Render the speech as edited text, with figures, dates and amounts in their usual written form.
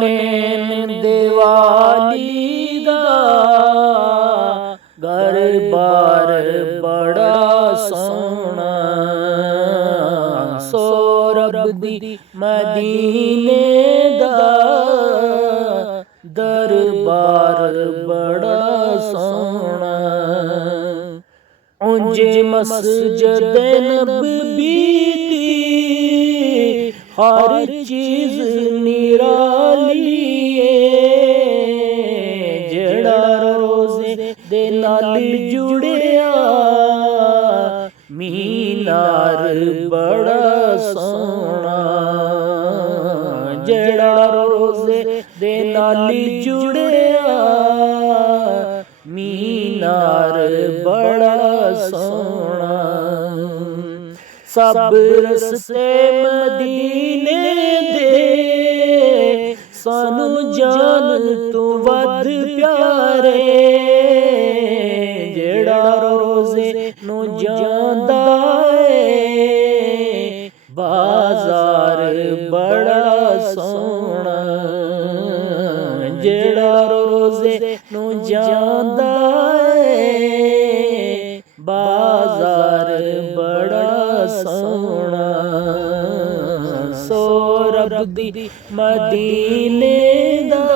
ਕੌਨੈਨ ਦੇ ਵਾਲੀ ਦਾ ਘਰ ਬਾਰ ਬੜਾ ਸੋਹਣਾ, ਸੋ ਰੱਬ ਦੀ ਮਦੀਨੇ ਦਾ ਦਰਬਾਰ ਬੜਾ ਸੋਹਣਾ। ਉਂਝ ਮਸਜਦ ਨਬਵੀ ਦੀ ਹਰ ਚੀਜ਼ ਨਿਰਾਲੀ ਏ, ਜਿਹੜਾ ਰੋਜ਼ੇ ਦੇ ਨਾਲ ਜੁੜਿਆ ਮੀਨਾਰ ਬੜਾ ਸੋਹਣਾ, ਜਿਹੜਾ ਰੋਜ਼ੇ ਦੇ ਨਾਲ ਜੁੜਿਆ ਮੀਨਾਰ ਬੜਾ ਸੋਹਣਾ। ਸਭ ਰਸਤੇ ਮਦੀਨੇ ਦੇ ਸਾਨੂੰ ਜਾਨ ਤੋਂ ਵੱਧ ਪਿਆਰੇ, ਜਿਹੜਾ ਰੋਜ਼ੇ ਨੂੰ ਜਾਂਦਾ ਏ ਬਾਜ਼ਾਰ ਬੜਾ ਸੋਹਣਾ, ਜਿਹੜਾ ਰੋਜ਼ੇ ਨੂੰ ਜਾਂਦਾ ਏ ਬਾਜ਼ਾਰ ਬੜਾ ਸੋਹਣਾ। ਸੋ ਰੱਬ ਦੀ ਮਦੀਨੇ ਦਾ